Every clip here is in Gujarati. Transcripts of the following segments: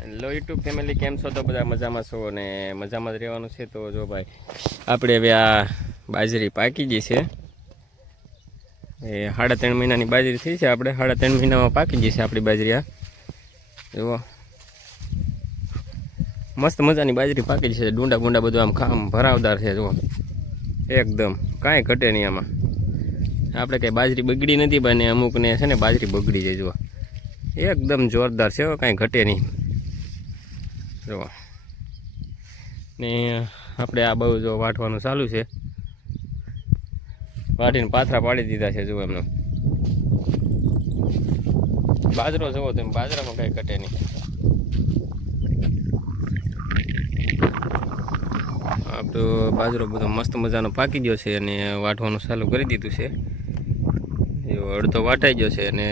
હેલો યુટ્યુબ ફેમિલી, કેમ છો? તો બધા મજામાં છો અને મજામાં જ રહેવાનું છે. તો જો ભાઈ, આપણે હવે આ બાજરી પાકી ગઈ છે. એ 3.5 મહિનાની બાજરી થઈ છે. આપણે 3.5 મહિનામાં પાકી ગઈ છે આપણી બાજરી. આ જુઓ, મસ્ત મજાની બાજરી પાકી છે. ડુંડા ગુંડા બધું આમ ખામ ભરાવદાર છે. જુઓ, એકદમ કાંઈ ઘટે નહીં આમાં. આપણે કંઈ બાજરી બગડી નથી, બને અમુકને છે ને બાજરી બગડી જાય. જુઓ, એકદમ જોરદાર છે, કાંઈ ઘટે નહીં. જુઓ, ને આપણે આ બહુ જો વાટવાનું ચાલુ છે. વાટીને પાથરા પાડી દીધા છે. જુઓ, એમને બાજરો જુઓ તમે, બાજરામાં કાંઈ ઘટે નહીં. આપણો બાજરો બધો મસ્ત મજાનો પાકી ગયો છે અને વાટવાનું ચાલુ કરી દીધું છે. અડધો વાટાઈ ગયો છે અને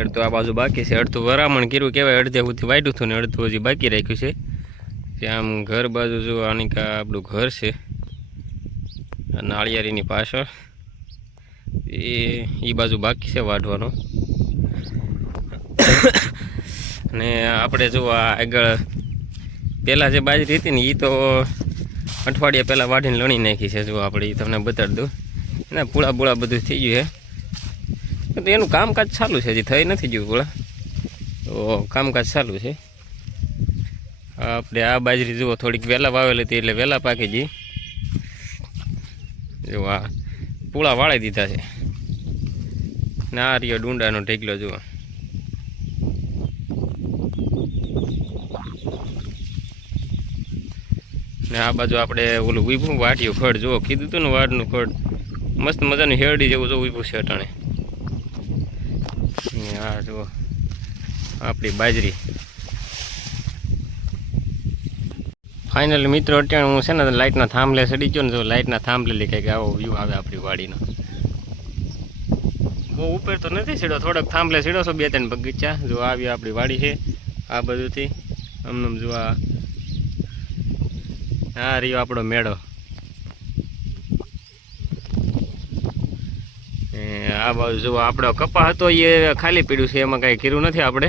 અડધું આ બાજુ બાકી છે. અડધું વરામણ કર્યું કહેવાય, અડધે સુધી વાટ્યું હતું ને અડધું હજી બાકી રાખ્યું છે. ત્યાં આમ ઘર બાજુ જો આનિકા આપણું ઘર છે, નાળિયેરીની પાછળ એ બાજુ બાકી છે વાટવાનું. અને આપણે જો આ આગળ પહેલાં જે બાજરી હતી ને એ તો અઠવાડિયા પહેલાં વાટીને લણી નાખી છે. જો આપણે એ તમને બતાડી દઉં. એના પૂળા બુળા બધું થઈ ગયું છે. તો એનું કામકાજ ચાલુ છે, હજી થઈ નથી ગયું પૂળા, તો કામકાજ ચાલુ છે. આપણે આ બાજરી જુઓ થોડીક વહેલા વાવેલી હતી એટલે વહેલા પાકી ગઈ. જો આ પૂળા વાળી દીધા છે ને આ રહ્યો ડુંડાનો ઢેકલો. જુઓ, ને આ બાજુ આપણે ઓલું ઊભું વાટ્યું ખડ. જુઓ, કીધું હતું ને વાડનું ખડ મસ્ત મજાનું હેરડી જેવું જો ઊભું છે અટાણે. હા જુઓ, આપણી બાજરી ફાઇનલ. મિત્રો અત્યારે હું છે ને લાઇટના થાંભલે ચડી ગયો ને, જો લાઇટના થાંભલે કંઈક આવો વ્યૂ આવે આપણી વાડીનો. બહુ ઉપર તો નથી સીડો, થોડોક થાંભલે સીડો છો, 2-3 બગીચા. જો આવી આપણી વાડી છે આ બધુંથી આમ જો આ રહ્યો આપણો મેળો. આ બાજુ જો આપણો કપા હતો એ ખાલી પડ્યું છે, એમાં કાંઈ કર્યું નથી આપણે,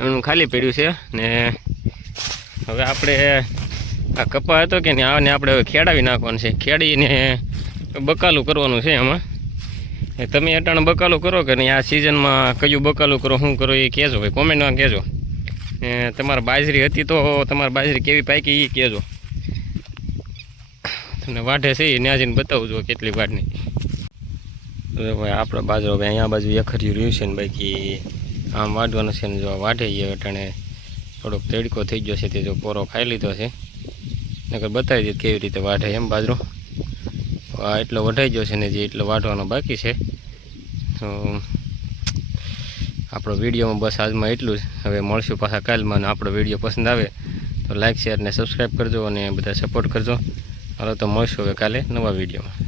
એનું ખાલી પડ્યું છે. ને હવે આપણે આ કપા હતો કે નહીં, આને આપણે હવે ખેડાવી નાખવાનું છે. ખેડીને બકાલું કરવાનું છે એમાં. તમે અટાણે બકાલું કરો કે નહીં, આ સિઝનમાં કયું બકાલું કરો, શું કરો એ કહેજો ભાઈ, કોમેન્ટમાં કહેજો. તમારે બાજરી હતી તો તમારે બાજરી કેવી પાકી એ કહેજો. તમને વાઢે છે એ ન્યા જઈને બતાવજો કેટલી વાટની. ભાઈ આપણો બાજરો ભાઈ અહીંયા બાજુ એખર્યું રહ્યું છે ને, બાકી આમ વાઢવાનું છે ને. જો વાઢે એ અટાણે થોડોક તડકો થઈ ગયો છે, તે જો પોરો ખાઈ લીધો છે. નકર બતાવી દે કેવી રીતે વાઢે એમ બાજરો. આ એટલો વઢાઈ ગયો છે ને, જે એટલો વાઢવાનો બાકી છે. તો આપણો વિડીયોમાં બસ આજમાં એટલું જ. હવે મળશું પાછા કાલમાં. આપણો વિડીયો પસંદ આવે તો લાઇક, શેર ને સબસ્ક્રાઈબ કરજો અને બધા સપોર્ટ કરજો. હાલો તો મળશું હવે કાલે નવા વિડીયોમાં.